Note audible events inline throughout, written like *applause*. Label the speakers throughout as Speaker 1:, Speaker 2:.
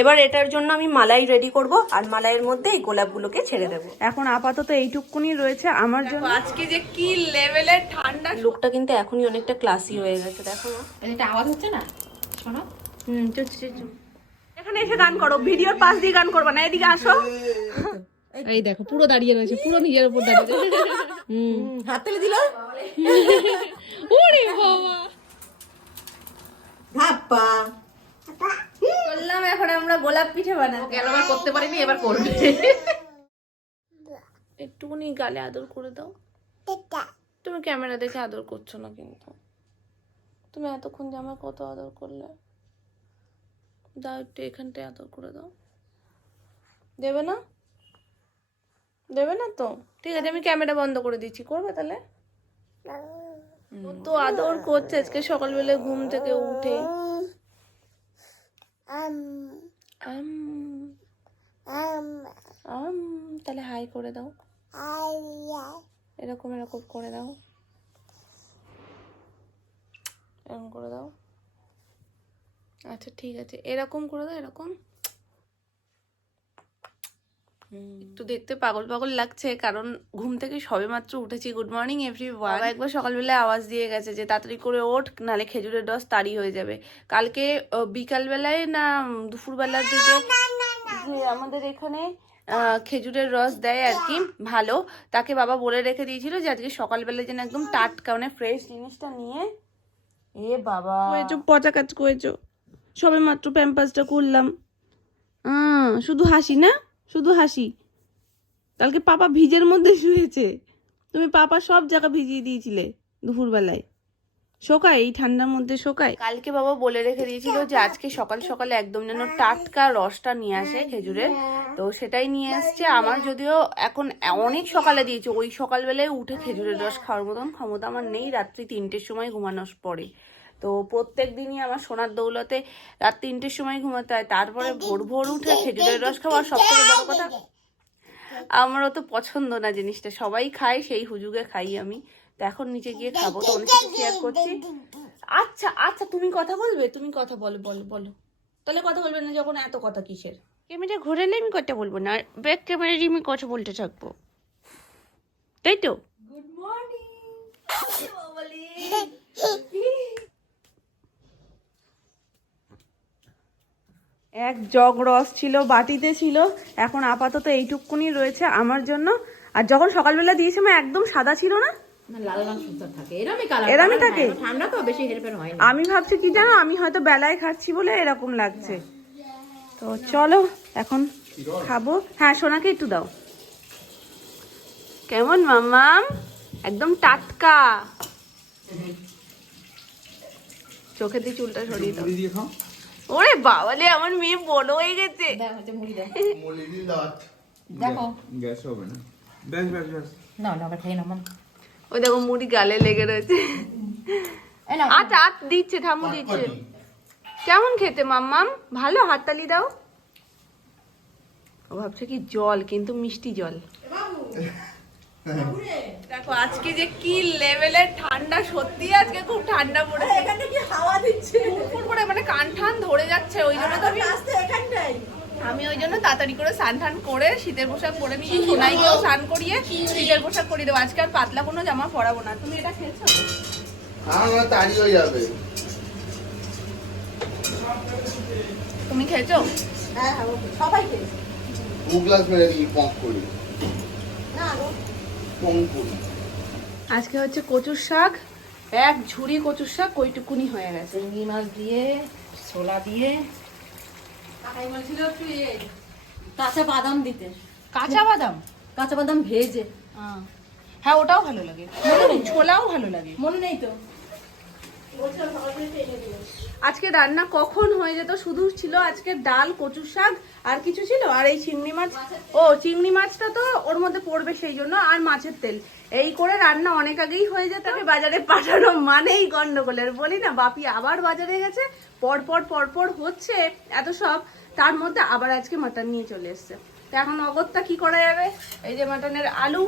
Speaker 1: এবার এটার জন্য আমি মালাই রেডি করব আর মালাইয়ের মধ্যে এই গোলাপগুলোকে ছেড়ে দেবো। এখন আপাতত এইটুকুনি রয়েছে আমার জন্য।
Speaker 2: আজকে যে কি লেভেলের ঠান্ডা
Speaker 1: লুকটা কিন্তু এখনই অনেকটা ক্লাসি হয়ে গেছে দেখো
Speaker 2: এটা আওয়াজ হচ্ছে না? শোনো।
Speaker 1: হুম চুপ। এখানে এসে গান করো ভিডিওর পাশ দিয়ে গান করবে না এদিকে আসো।
Speaker 2: এই দেখো পুরো দাঁড়িয়ে রয়েছে পুরো নিজের উপর দাঁড়িয়ে রয়েছে।
Speaker 3: হাত তুলে দিল?
Speaker 2: ওরে বাবা।
Speaker 3: ধাপ্পা
Speaker 1: করলাম এখন আমরা গোলাপ পিঠে বানাবো
Speaker 2: করতে পারিনি এবার করবে।
Speaker 1: একটুখানি গালে আদর করে দাও। তুমি ক্যামেরা দেখে আদর করছ না কিন্তু। তুমি এতক্ষণ যে আমার কত আদর করলে। দাও একটু এখানটায় আদর করে দাও। দেবে না? দেবে না তো? ঠিক আছে আমি ক্যামেরা বন্ধ করে দিচ্ছি। করবে তাহলে? ও তো আদর করছে আজকে সকালবেলা ঘুম থেকে উঠে। আম আম আম তাহলে হাই করে দাও। এরকম এরকম করে দাও। এরকম করে দাও। আচ্ছা ঠিক আছে। এরকম করে দাও এরকম। একটু দেখতে পাগল পাগল লাগছে কারণ ঘুম থেকে সবে মাত্র উঠেছি। গুড মর্নিং এভরি বাবা একবার সকালবেলা আওয়াজ দিয়ে গেছে যে তাড়াতাড়ি করে ওঠ নালে খেজুরের রস তাড়ি হয়ে যাবে। কালকে বিকালবেলায় না দুপুরবেলার দিকে যে আমাদের এখানে খেজুরের রস দেয় আর কি ভালো। তাকে বাবা বলে রেখে দিয়েছিল যে আজকে সকালবেলা যেন একদম টাটকা মানে ফ্রেশ জিনিসটা নিয়ে এ বাবা।
Speaker 4: করেছ পচা কাজ করেছ সবে মাত্র প্যাম্পাসটা করলাম। শুধু হাসি না? শুধু হাসি। কালকে পাপা ভিজের মধ্যে শুয়েছে। তুমি পাপা সব জায়গা ভিজিয়ে দিয়েছিলে দুপুরবেলায়। শোকায় এই ঠান্ডার মধ্যে শোকায়?
Speaker 1: কালকে বাবা বলে রেখে দিয়েছিল যে আজকে সকাল সকালে একদম যেন টাটকা রসটা নিয়ে আসে খেজুরের। তো সেটাই নিয়ে এসছে। আমার যদিও এখন অনেক সকালে দিয়েছে। ওই সকালবেলায় উঠে খেজুরের রস খাওয়ার মতন ক্ষমতা আমার নেই। রাত্রি তিনটের সময় ঘুমানোর পরে। তো প্রত্যেক দিনই আমার সোনার দৌলতে রাত তিনটের সময় ঘুমাতে হয়। তারপরে ভোর ভোর উঠে খেজুরের রস খাওয়া সব থেকে বড় কথা আমারও তো পছন্দ না জিনিসটা। সবাই খায় সেই হুজুগে খাই আমি। তো এখন নিচে গিয়ে খাব তো অনেক সাথে শেয়ার করছি। আচ্ছা আচ্ছা তুমি কথা বলবে? তুমি কথা বলো বলো বলো। তাহলে কথা বলবে না যখন এত কথা কিসের? ক্যামেরা ঘোরালে আমি কথা বলব না আর ব্যাক ক্যামেরা আমি কথা বলতে থাকব। তাই তো? *laughs* *laughs*
Speaker 4: এক জগ রস ছিল বাটিতে ছিল। এখন আপাতত এইটুকুনি রয়েছে আমার জন্য। আর যখন সকালবেলা দিয়েছি দিয়েছিলাম একদম সাদা ছিল না?
Speaker 2: লাল লাল সুন্দর থাকে। এরমই
Speaker 4: থাকে?
Speaker 2: ঠান্ডা তো বেশি হেল্পের হয়
Speaker 4: আমি ভাবছি কি জানো আমি হয়তো বেলায় খাচ্ছি বলে এরকম লাগছে। তো চলো এখন খাব। হ্যাঁ সোনাকে একটু দাও।
Speaker 1: কেমন মামাম একদম টাটকা। চোখে দিয়ে চুলটা সরিয়ে দাও। ওরে বাবালে আমার মেয়ে বড় হয়ে গেছে।
Speaker 2: দেখ
Speaker 5: গ্যাস হবে না। ব্যাস ব্যাস ব্যাস।
Speaker 2: না না খাই না মন
Speaker 1: ওই দেখো মুড়ি গালে লেগে রয়েছে।
Speaker 2: এই না
Speaker 1: আচ্ছা আট দিচ্ছে থামু দিচ্ছে। কেমন খেতে মাম্মাম? ভালো হাততালি দাও। ও ভাবছে কি জল কিন্তু মিষ্টি জল। দেখো আজকে যে কি লেভেলের ঠান্ডা সত্যি আজকে খুব ঠান্ডা পড়েছে।
Speaker 3: এখানে কি হাওয়া দিচ্ছে?
Speaker 1: ফুরফুর করে মানে কান ঠান ধরে যাচ্ছে ওই জন্য তো আমি
Speaker 3: আসতে এখানটাই
Speaker 1: আমি ওই জন্য তাড়াতাড়ি করে স্নান টান করে শীতের পোশাক পরে নিয়ে সোনাইকেও স্নান করিয়ে শীতের পোশাক পরিয়ে দেবো। আজকে আর পাতলা কোনো জামা পরাবো না। তুমি এটা খেয়েছো?
Speaker 5: তাড়ি হয়ে যাবে।
Speaker 1: তুমি খেয়েছো?
Speaker 3: হ্যাঁ হ্যাঁ সবাই খেয়েছে।
Speaker 5: দু গ্লাস মেরে দিই করি।
Speaker 3: না
Speaker 1: আজকে হচ্ছে কচুর শাক এক ঝুড়ি কচুর শাক ওইটুকুনি হয়ে গেছে।
Speaker 2: চিংড়ি মাছ দিয়ে ছোলা দিয়ে। কাঁচা বাদাম দিতে।
Speaker 1: কাঁচা বাদাম?
Speaker 2: কাঁচা বাদাম ভেজে।
Speaker 1: হ্যাঁ ওটাও ভালো লাগে। ছোলাও ভালো লাগে।
Speaker 2: মনে নেই তো?
Speaker 1: আজকে রান্না কখন হয়ে যেত? শুধু ছিল আজকে ডাল, কচুর শাক, আর কিছু ছিল? আর এই চিংড়ি মাছ? ও, চিংড়ি মাছটা তো ওর মধ্যে পড়বে সেই জন্য, আর মাছের তেল। এই করে রান্না অনেক আগেই হয়ে যেত। আমি বাজারে পাঠানো মানেই গন্ডগোলের বলি না, বাপি আবার বাজারে গেছে। পরপর পর পর পর হচ্ছে এত সব। তার মধ্যে আবার আজকে মাটন নিয়ে চলে এসছে। তো এখন অগত্যা কি করা যাবে? এই যে মাটনের আলু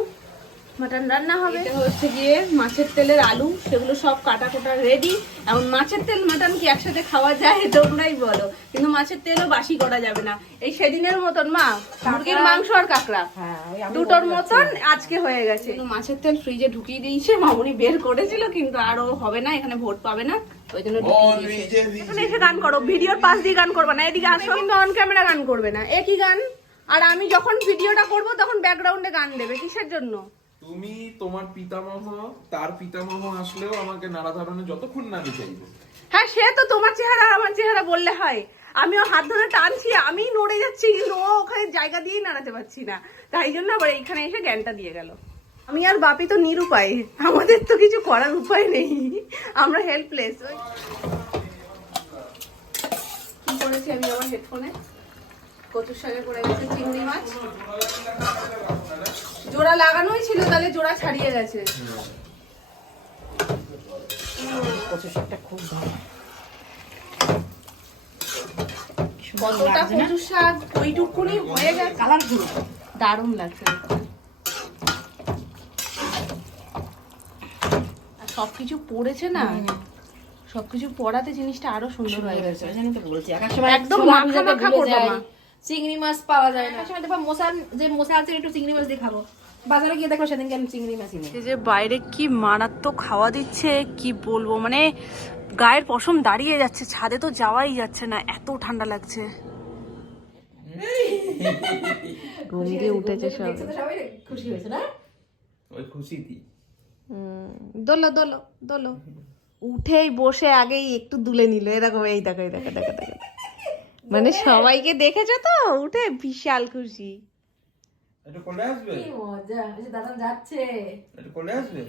Speaker 1: মাটন রান্না হবে। এটা হচ্ছে গিয়ে মাছের তেলের আলু সেগুলো সব কাটা কোটা রেডি এখন মাছের তেল মাটন কি একসাথে খাওয়া যায় তোমরাই বলো। কিন্তু মাছের তেলও বাসি করা যাবে না। এই সেদিনের মতন মা মুরগির মাংস আর কাঁকড়া। দুটোর মতন আজকে হয়ে গেছে। কিন্তু মাছের তেল ফ্রিজে ঢুকিয়ে দিয়েছে মামুনি বের করেছিল কিন্তু আরও হবে না এখানে ভোট পাবে না। ওই জন্য এসে গান করো ভিডিওর পাশ দিয়ে গান করবে না এদিকে আসো। কিন্তু অন ক্যামেরা গান করবে না। একই গান? আর আমি যখন ভিডিওটা করব তখন ব্যাকগ্রাউন্ডে গান দেবে কিসের জন্য?
Speaker 6: তুমি তোমার পিতামহ, তার পিতামহ আসলেও আমাকে নানা ধরনের যতক্ষণ না চাইব
Speaker 1: হ্যাঁ সে তো তোমার চেহারা, আমার চেহারা বললে হয়। আমিও হাত ধরে টানছি আমি নড়ে যাচ্ছি, কিন্তু ও ওখানে জায়গা দিয়েই নাড়াতে পারছি না। তাই জন্য আবার এইখানে এসে জ্ঞানটা দিয়ে গেল। আমি আর বাপি তো নিরুপায়, আমাদের তো কিছু করার উপায় নেই। আমরা হেল্পলেস কি করেছি আমি আমার হেডফোনে কচুর শাকে পড়ে গেছে চিংড়ি মাছ। জোড়া লাগানোই ছিল তাহলে জোড়া ছাড়িয়ে গেছে। কতটা কচু শাক ওইটুকুনি হয়ে গেছে। কালারফুল দারুণ লাগছে আর সবকিছু পড়েছে না? সবকিছু পড়াতে জিনিসটা আরও সুন্দর হয়ে গেছে। একদম মাখা মাখা করব
Speaker 2: চিংড়ি মাছ পাওয়া যায় না। সময় দেখো মশার যে মশা আছে একটু চিংড়ি মাছ দিয়ে খাব বাজারে গিয়ে দেখো সেদিনকে আমি চিংড়ি মাছই নেই
Speaker 1: যে বাইরে কি মারাত্মক খাওয়া দিচ্ছে কি বলব? মানে গায়ের পশম দাঁড়িয়ে যাচ্ছে ছাদে তো যাওয়াই যাচ্ছে না এত ঠান্ডা লাগছে। ঘুম দিয়ে উঠেছে সব।
Speaker 2: সবাই খুশি হয়েছে না?
Speaker 6: ওই খুশিতি
Speaker 1: দোলো দোলো দোলো। উঠেই বসে আগেই একটু দুলে নিল এরকম এই দেখো এই দেখো দেখো দেখো। মানে সবাইকে দেখেছ তো? উঠে বিশাল খুশি।
Speaker 6: একটু কোলে আসবে?
Speaker 2: কি মজা এই যে দাদা যাচ্ছে।
Speaker 6: একটু কোলে আসবে?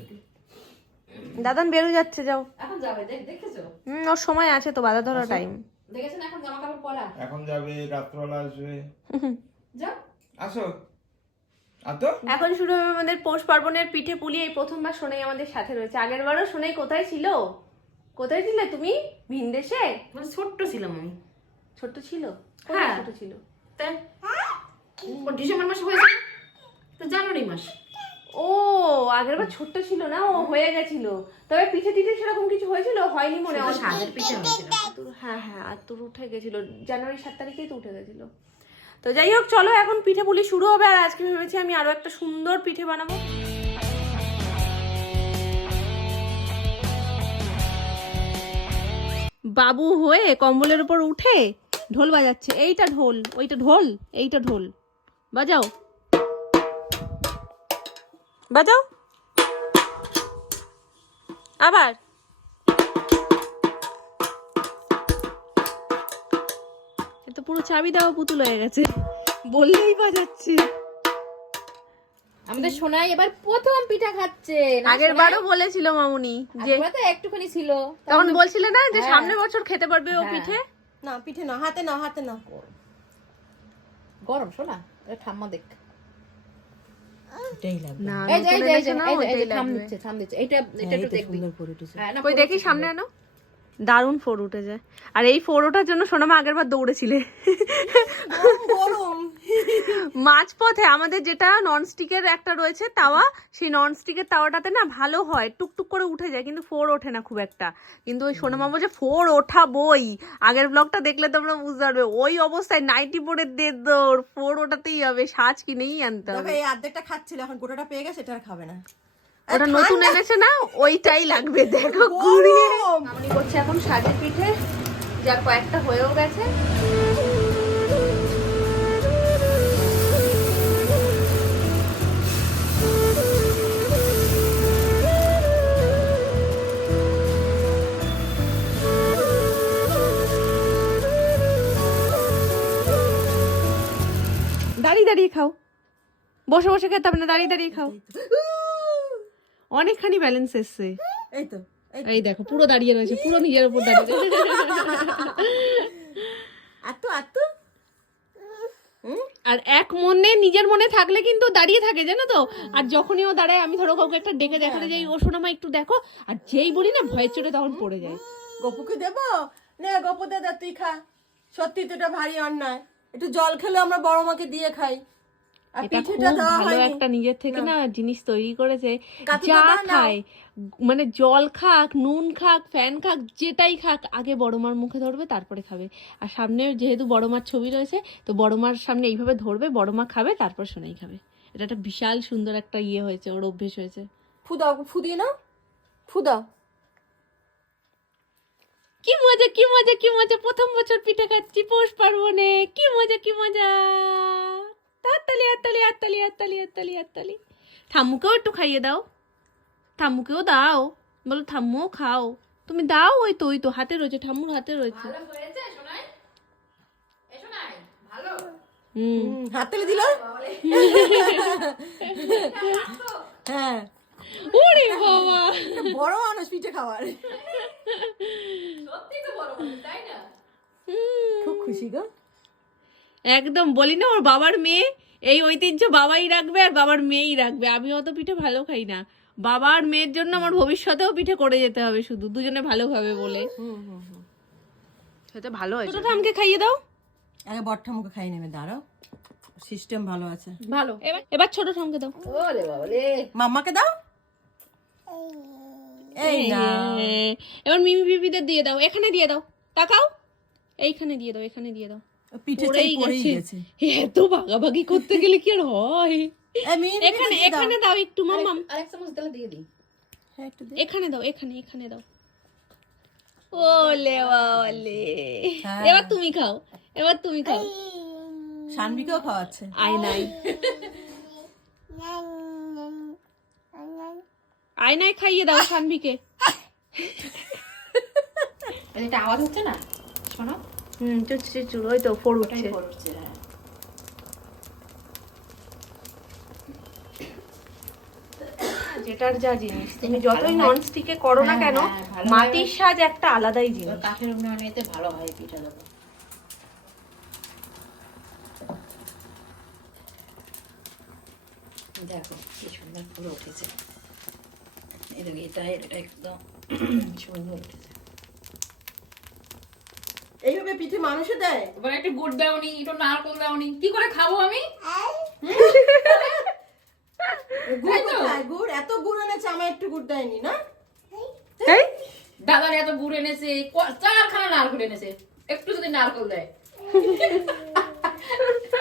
Speaker 1: দাদান বেরো যাচ্ছে যাও।
Speaker 2: এখন যাবে দেখেছ?
Speaker 1: হুম ওর সময় আছে তো বাধা ধরা টাইম
Speaker 2: দেখেছেন এখন জামা কাপড় পরা?
Speaker 6: এখন যাবে রাত্রবেলা আসবে।
Speaker 2: যাও।
Speaker 6: আসো।
Speaker 1: এখন শুরু হবে আমাদের পৌষ পার্বণের পিঠে পুলি এই প্রথমবার সোনাই আমাদের সাথে রয়েছে। আগের বারও সোনাই কোথায় ছিল? কোথায় ছিলে তুমি? ভিনদেশে
Speaker 2: মানে ছোট্ট ছিলাম আমি।
Speaker 1: ছোট্ট ছিল?
Speaker 2: হ্যাঁ।
Speaker 1: ছোট ছিল?
Speaker 2: তাই ডিসেম্বর মাসে হয়েছে? তো জানুয়ারি মাস।
Speaker 1: ও আগের বার ছোট্ট ছিল না? ও হয়ে গেছিল। তবে পিঠে টিঠে সেরকম কিছু হয়েছিল? হয়নি মনে হয়।
Speaker 2: সাদের পিঠে হয়েছিল।
Speaker 1: হ্যাঁ হ্যাঁ আর তোর উঠে গেছিল। জানুয়ারি সাত তারিখেই তো উঠে গেছিল। তো যাই হোক চলো এখন পিঠে পুলি শুরু হবে। আর আজকে ভেবেছি আমি আরও একটা সুন্দর পিঠে বানাবো। বাবু হয়ে কম্বলের উপর উঠে ঢোল বাজাচ্ছে। এইটা ঢোল ওইটা ঢোল এইটা ঢোল। বাজাও। বাজাও। আবার। তো পুরো চাবি দেওয়া পুতুল হয়ে গেছে। বললেই বাজাচ্ছে।
Speaker 2: আমাদের সোনাই এবার প্রথম পিঠা খাচ্ছে।
Speaker 1: আগের? বারও বলেছিল মামুনি যে
Speaker 2: তো একটুখানি ছিল।
Speaker 1: তখন বলছিলে না যে সামনের বছর খেতে পারবে ও পিঠে?
Speaker 3: না পিঠে না হাতে না হাতে না।
Speaker 2: গরম শোনা এটা ঠাম্মা দেখ।
Speaker 1: না
Speaker 2: এই যে এই যে, এই যে এই যে, থাম দিচ্ছে থাম দিচ্ছে এটা এটা একটু দেখবি। হ্যাঁ
Speaker 1: কই দেখি সামনে আনো। দারুণ ফোর উঠে যায় আর এই ফোর ওঠার জন্য সোনামা আগের বার দৌড়েছিলে মাছ পথে আমাদের যেটা ননস্টিকের একটা রয়েছে তাওয়া সেই ননস্টিকের তাওয়াটাতে না ভালো হয় টুকটুক করে উঠে যায় কিন্তু ফোর ওঠে না খুব একটা। কিন্তু ওই সোনামা বলছে ফোর ওঠা বই আগের ব্লগটা দেখলে তোমরা বুঝতে পারবে ওই অবস্থায় নাইটি পরে দে দৌড় ফোর ওঠাতেই হবে সাজ কিনেই আনতে হবে।
Speaker 3: এই অর্ধেকটা খাচ্ছিল এখন গোটাটা পেয়ে গেছে এটা আর খাবে না।
Speaker 1: ওটা নতুন এনেছে না ওইটাই লাগবে দেখো ঘুরিয়ে। করছি এখন সাজের পিঠে যা কয়েকটা হয়েও গেছে। দাঁড়িয়ে দাঁড়িয়ে খাও। বসে বসে খেতে হবে না দাঁড়িয়ে দাঁড়িয়ে খাও। অনেকখানি ব্যালেন্স এসছে।
Speaker 3: এই তো এই
Speaker 2: দেখো পুরো দাঁড়িয়ে রয়েছে পুরো নিজের উপর দাঁড়িয়ে রয়েছে।
Speaker 3: আর আর
Speaker 1: এক মনে নিজের মনে থাকলে কিন্তু দাঁড়িয়ে থাকে জানো তো? আর যখনই ও দাঁড়ায় আমি ধরো কাউকে একটা ডেকে দেখালে যে ও শোনামা একটু দেখো। আর যেই বলি না ভয়ের চোটে তখন পড়ে যায়।
Speaker 3: গপুকে দেবো? নে গপু দাদা তুই খা। সত্যি তো এটা ভারী অন্যায়। একটু জল খেলে আমরা বড় মাকে দিয়ে খাই।
Speaker 7: এটা খুব ভালো একটা নিজের থেকে না। জিনিস তৈরি করেছে। যা খায় মানে জল খাক নুন খাক ফ্যান খাক যেটাই খাক আগে বড় মার মুখে ধরবে তারপরে খাবে। আর সামনে যেহেতু বড় মার ছবি রয়েছে তো বড় মার সামনে এইভাবে ধরবে বড় মা খাবে তারপর সোনাই খাবে। এটা একটা বিশাল সুন্দর একটা ইয়ে হয়েছে ওর অভ্যেস হয়েছে।
Speaker 3: ফু দাও না দিয়ে নাও। ফু দাও
Speaker 7: কি মজা কি মজা কি মজা। প্রথম বছর পিঠে খাচ্ছি পৌষ পার্বণে। কি মজা কি মজা। হাততালি হাততালি হাততালি হাততালি হাততালি হাততালি ঠাম্মুকেও একটু খাইয়ে দাও। ঠাম্মুকেও দাও। বলো ঠাম্মুও খাও। তুমি দাও ওই তো ওই তো হাতে রয়েছে ঠাম্মুর হাতে রয়েছে। হুম।
Speaker 3: হুম, হাত দিল? হ্যাঁ।
Speaker 7: ওরে বাবা।
Speaker 3: বড় মানুষ পিঠে খাওয়ার। খুব খুশি গো।
Speaker 7: একদম বলি না ওর বাবার মেয়ে এই ঐতিহ্য বাবাই রাখবে আর বাবার মেয়েই রাখবে। আমি অত পিঠে ভালো খাই না। বাবার মেয়ের জন্য আমার ভবিষ্যতেও পিঠে করে যেতে হবে শুধু দুজনে ভালো খাবে বলে।
Speaker 1: সেটা ভালো হয়েছে।
Speaker 7: ছোট ঠামকে খাইয়ে দাও।
Speaker 3: আগে বট্টা মুখে খাই নেবে দাঁড়াও। সিস্টেম ভালো আছে।
Speaker 2: ভালো।
Speaker 7: এবার এবার ছোট ঠামকে দাও।
Speaker 2: ওলে বাবলে
Speaker 3: মাম্মাকে দাও। এই না।
Speaker 7: এবার মিমি বিবিদের দিয়ে দাও এখানে দিয়ে দাও। তাকাও। এইখানে দিয়ে দাও এখানে দিয়ে দাও।
Speaker 3: পিঠে চাই
Speaker 7: পড়েই গেছে। এত ভাগাভাগি করতে গেলে কি আর হয়? এখানে এখানে দাও একটু মামাম
Speaker 2: আরেক চামচ তাহলে দিয়ে দিই।
Speaker 3: হ্যাঁ, একটু দে।
Speaker 7: এখানে দাও এখানে এখানে দাও। ওলে বাবালে
Speaker 3: হ্যাঁ।
Speaker 7: এবার তুমি খাও এবার তুমি খাও।
Speaker 3: সানবিকেও খাওয়াচ্ছে।
Speaker 7: আয় নাই। *laughs* আয়নায় খাইয়ে দাও সানভিকে।
Speaker 2: এটা আওয়াজ হচ্ছে না? শোনো।
Speaker 1: হুম চুচি চুর ওই তো ফোর উঠছে।
Speaker 2: হ্যাঁ।
Speaker 1: যেটার যা জিনিস। তুমি যতই নন স্টিকে করো না কেন
Speaker 2: হ্যাঁ,
Speaker 1: মাটির সাজ একটা আলাদাই জিনিস।
Speaker 2: কাঠের ভালো হয় পিঠা দেবো। দেখো কি সুন্দর ফুলে উঠেছে। এদিকে এটা এটা একদম সুন্দর
Speaker 3: এইভাবে পিঠে মানুষে দেয়?
Speaker 2: এবার একটু গুড় দাওনি একটু নারকল দাওনি কি করে খাব আমি?
Speaker 3: গুড় এত গুড় এনেছে আমার একটু গুড় দেয়নি না?
Speaker 2: দাদার এত গুড় এনেছে চারখানা নারকল এনেছে। একটু যদি নারকল দেয়। *laughs*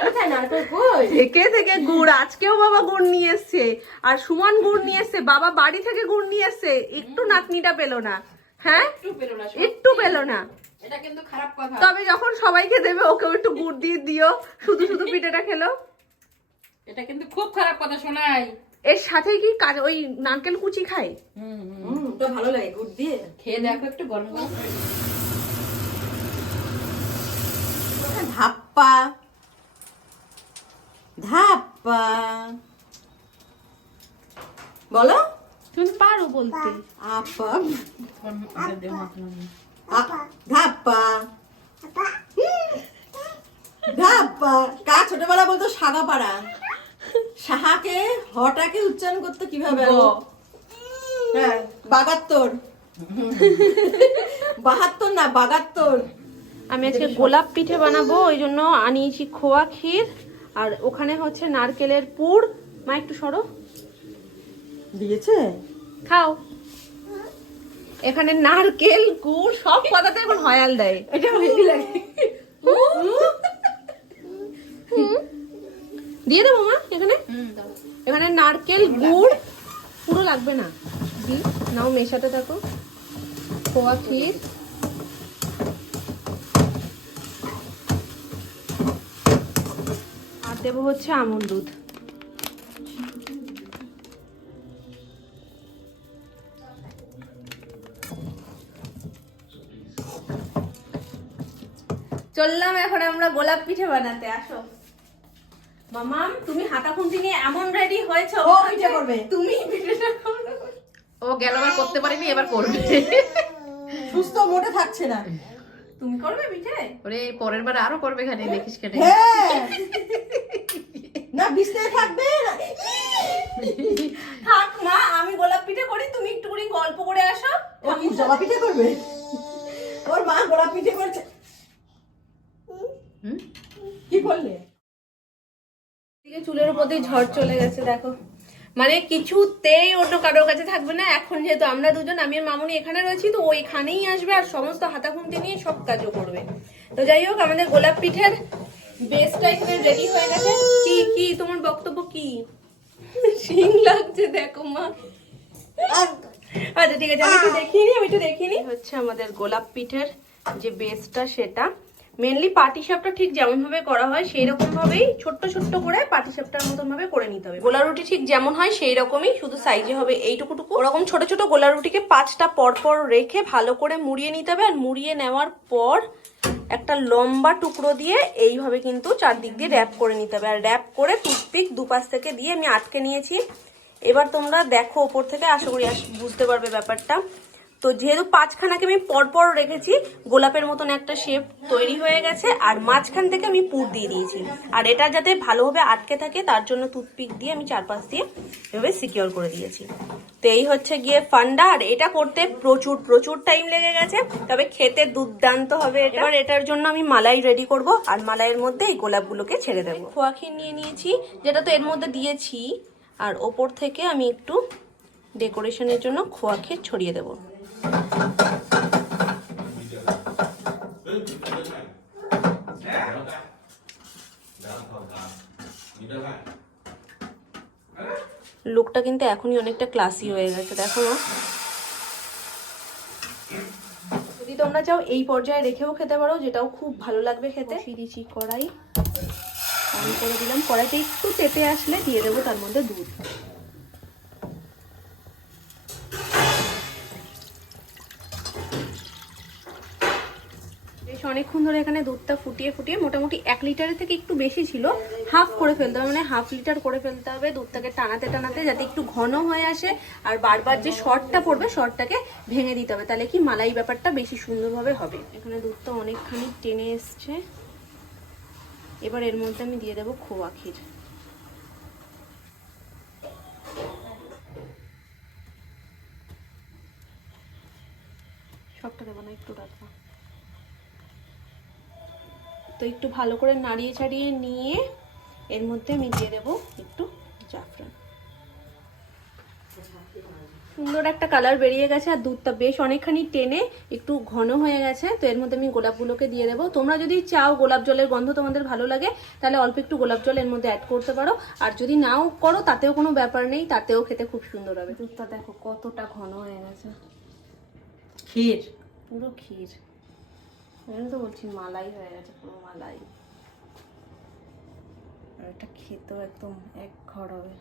Speaker 3: কোথায়?
Speaker 1: থেকে থেকে গুড় আজকেও বাবা গুড় নিয়ে এসছে। আর সুমন গুড় নিয়ে এসছে বাবা বাড়ি থেকে গুড় নিয়ে এসছে। একটু নাতনিটা পেল না। হ্যাঁ?
Speaker 2: একটু পেল না
Speaker 1: একটু পেল না।
Speaker 2: এটা কিন্তু খারাপ কথা।
Speaker 1: তবে যখন সবাইকে দেবে ওকেও একটু গুড় দিয়ে দিও। শুধু শুধু পিঠেটা খেলো।
Speaker 2: এটা কিন্তু খুব খারাপ কথা শোনাই
Speaker 1: এর সাথে কি কাজ ওই নারকেল কুচি খায়?
Speaker 3: হুম তো ভালো লাগে গুড় দিয়ে।
Speaker 2: খেয়ে দেখো একটু গরম গরম।
Speaker 3: ধাপ্পা? ধাপ্পা। বলো?
Speaker 1: তুমি পারো বলতে।
Speaker 3: আপা ধাপ্পা। ধাপ্পা। কা ছোটবেলা বলতো? সাগাপাড়া সাহাকে হটাকে উচ্চারণ করতো কীভাবে হ্যাঁ বাগাত্তর। বাহাত্তর না বাগাত্তর।
Speaker 1: আমি আজকে গোলাপ পিঠে বানাবো ওই জন্য আনিয়েছি খোয়া ক্ষীর। আর ওখানে হচ্ছে নারকেলের পুর। মা একটু সরো।
Speaker 3: দিয়েছে?
Speaker 1: খাও। এখানে নারকেল গুড় সব কথাতে এখন হয়াল দেয়।
Speaker 3: এটা হেভি লাগে।
Speaker 1: দিয়ে দেবো মা এখানে? এখানে নারকেল গুড় পুরো লাগবে না। দি নাও মেশাতে থাকো। খোয়া ক্ষীর। দেবো হচ্ছে আমন দুধ। চললাম এখন আমরা গোলাপ পিঠে বানাতে আসো। মামাম তুমি হাতা খুন্তি নিয়ে এমন রেডি হয়েছো?
Speaker 3: ও পিঠে করবে।
Speaker 1: তুমি পিঠেটা করো।
Speaker 2: ও গেলবার করতে পারিনি এবার করবে।
Speaker 3: সুস্থ মোটে থাকছে না।
Speaker 1: তুমি করবে পিঠে?
Speaker 2: ওরে পরের বার আরও করবে এখানে দেখিস কেটে।
Speaker 3: হ্যাঁ। বিছনায় থাকবে? *laughs*
Speaker 1: থাক মা আমি গোলাপ পিঠে করি তুমি একটু করে গল্প করে আসো।
Speaker 3: জবা পিঠে করবে? *laughs* ওর মা গোলাপ পিঠে করছে। কি করলে?
Speaker 7: চুলের উপর দিয়ে ঝড় চলে গেছে দেখো। মানে কিছুতেই অন্য কারোর কাছে থাকবে না। এখন যেহেতু আমরা দুজন আমি আর মামুনি এখানে রয়েছি তো ওইখানেই আসবে আর সমস্ত হাতা খুন্তি নিয়ে সব কাজও করবে। তো যাই হোক আমাদের গোলাপ পিঠের বেসটা এখানে রেডি হয়ে গেছে। কি কি? তোমার বক্তব্য কি? শিং লাগছে দেখো মা। আচ্ছা ঠিক আছে আমি একটু দেখিয়ে নিই আমি একটু দেখিয়ে নিই। হচ্ছে আমাদের গোলাপ পিঠের যে বেসটা সেটা। মেনলি পাটিসাপটা ঠিক যেমন ভাবে করা হয় সেই রকম ভাবেই ছোট্ট ছোট্ট করে পাটিসাপটার মতন ভাবে করে নিতে হবে। গোলা রুটি ঠিক যেমন হয় সেই রকমই শুধু সাইজে হবে এইটুকুটুকু। ওরকম ছোট ছোট গোলা রুটিকে পাঁচটা পর পর রেখে ভালো করে মুড়িয়ে নিতে হবে আর মুড়িয়ে নেওয়ার পর একটা লম্বা টুকরো দিয়ে এইভাবে কিন্তু চারদিক দিয়ে র্যাপ করে নিতে হবে। আর র্যাপ করে টুথপিক দুপাশ থেকে দিয়ে আমি আটকে নিয়েছি। এবার তোমরা দেখো, ওপর থেকে আশা করি বুঝতে পারবে ব্যাপারটা। তো যেহেতু পাঁচখানাকে আমি পরপর রেখেছি, গোলাপের মতন একটা শেপ তৈরি হয়ে গেছে, আর মাঝখান থেকে আমি পুর দিয়ে দিয়েছি। আর এটা যাতে ভালোভাবে আটকে থাকে, তার জন্য টুথপিক দিয়ে আমি চারপাশ দিয়ে এভাবে সিকিওর করে দিয়েছি। তো এই হচ্ছে গিয়ে ফান্ডা আর এটা করতে প্রচুর প্রচুর টাইম লেগে গেছে, তবে খেতে দুর্দান্ত হবে। এবার এটার জন্য আমি মালাই রেডি করব, আর মালাইয়ের মধ্যে এই গোলাপগুলোকে ছেড়ে দেবো। খোয়া ক্ষীর নিয়ে নিয়েছি, যেটা তো এর মধ্যে দিয়েছি, আর ওপর থেকে আমি একটু ডেকোরেশনের জন্য খোয়া ক্ষীর ছড়িয়ে দেবো। লুকটা কিন্তু এখনই অনেকটা ক্লাসি হয়ে গেছে, দেখো না। যদি তোমরা চাও এই পর্যায়ে রেখেও খেতে পারো, যেটাও খুব ভালো লাগবে খেতে। দিয়েছি কড়াই। অন করে দিলাম। কড়াইতে একটু তেতে আসলে দিয়ে দেবো, তার মধ্যে দুধ। বেশ অনেকক্ষণ ধরে এখানে দুধটা ফুটিয়ে ফুটিয়ে মোটামুটি এক লিটারের থেকে একটু বেশি ছিল হাফ করে ফেলতে হবে মানে হাফ লিটার করে ফেলতে হবে দুধটাকে টানাতে টানাতে যাতে একটু ঘন হয়ে আসে, আর বারবার যে শর্টটা পড়বে শর্টটাকে ভেঙে দিতে হবে, তাহলে কি মালাই ব্যাপারটা বেশি সুন্দরভাবে হবে। এখানে দুধটা অনেকখানি টেনে এসছে। এবার এর মধ্যে আমি দিয়ে দেবো খোয়া ক্ষীর। সবটা দেবো না, একটু রাখব। তো একটু ভালো করে নাড়িয়ে ছাড়িয়ে নিয়ে এর মধ্যে আমি দিয়ে দেবো একটু জাফরান। সুন্দর একটা কালার বেরিয়ে গেছে আর দুধটা বেশ অনেকখানি টেনে একটু ঘন হয়ে গেছে তো এর মধ্যে আমি গোলাপগুলোকে দিয়ে দেবো। তোমরা যদি চাও গোলাপ জলের গন্ধ তোমাদের ভালো লাগে তাহলে অল্প একটু গোলাপ জল এর মধ্যে অ্যাড করতে পারো। আর যদি নাও করো তাতেও কোনো ব্যাপার নেই তাতেও খেতে খুব সুন্দর হবে। দুধটা দেখো কতটা ঘন হয়ে গেছে।
Speaker 3: ক্ষীর।
Speaker 7: পুরো ক্ষীর। আমি তো বলছি মালাই হয়ে গেছে পুরো মালাই। আর এটা খেতেও একদম এক ঘর হবে।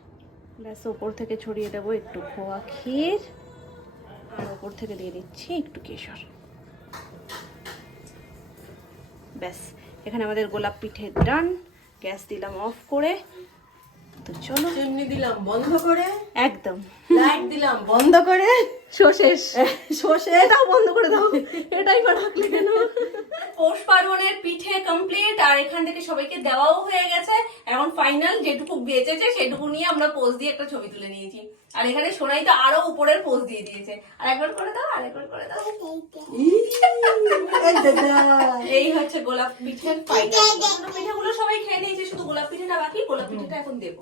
Speaker 7: ব্যাস ওপর থেকে ছড়িয়ে দেবো একটু খোয়া ক্ষীর আর ওপর থেকে দিয়ে দিচ্ছি একটু কেশর। ব্যাস এখানে আমাদের গোলাপ পিঠে ডান গ্যাস দিলাম অফ করে। তো চলো।
Speaker 3: চিমনি দিলাম বন্ধ করে
Speaker 7: একদম।
Speaker 3: লাইট দিলাম বন্ধ করে।
Speaker 7: শেষ।
Speaker 3: সর্ষে
Speaker 7: এটাও বন্ধ করে দাও। এটাই বা রাখলে কেন? পৌষ পার্বণের পিঠে কমপ্লিট আর এখান থেকে সবাইকে দেওয়াও হয়ে গেছে। এখন ফাইনাল যেটুকু বেঁচেছে সেটুকু নিয়ে আমরা পোজ দিয়ে একটা ছবি তুলে নিয়েছি। আর এখানে সোনাই তো আরও উপরের পোজ দিয়ে দিয়েছে। আর একবার করে দাও আর একবার করে দাও।
Speaker 3: এই
Speaker 7: হচ্ছে গোলাপ ফাইনাল পিঠেগুলো সবাই খেয়ে নিয়েছে শুধু গোলাপ পিঠেটা বাকি গোলাপ পিঠেটা এখন দেবো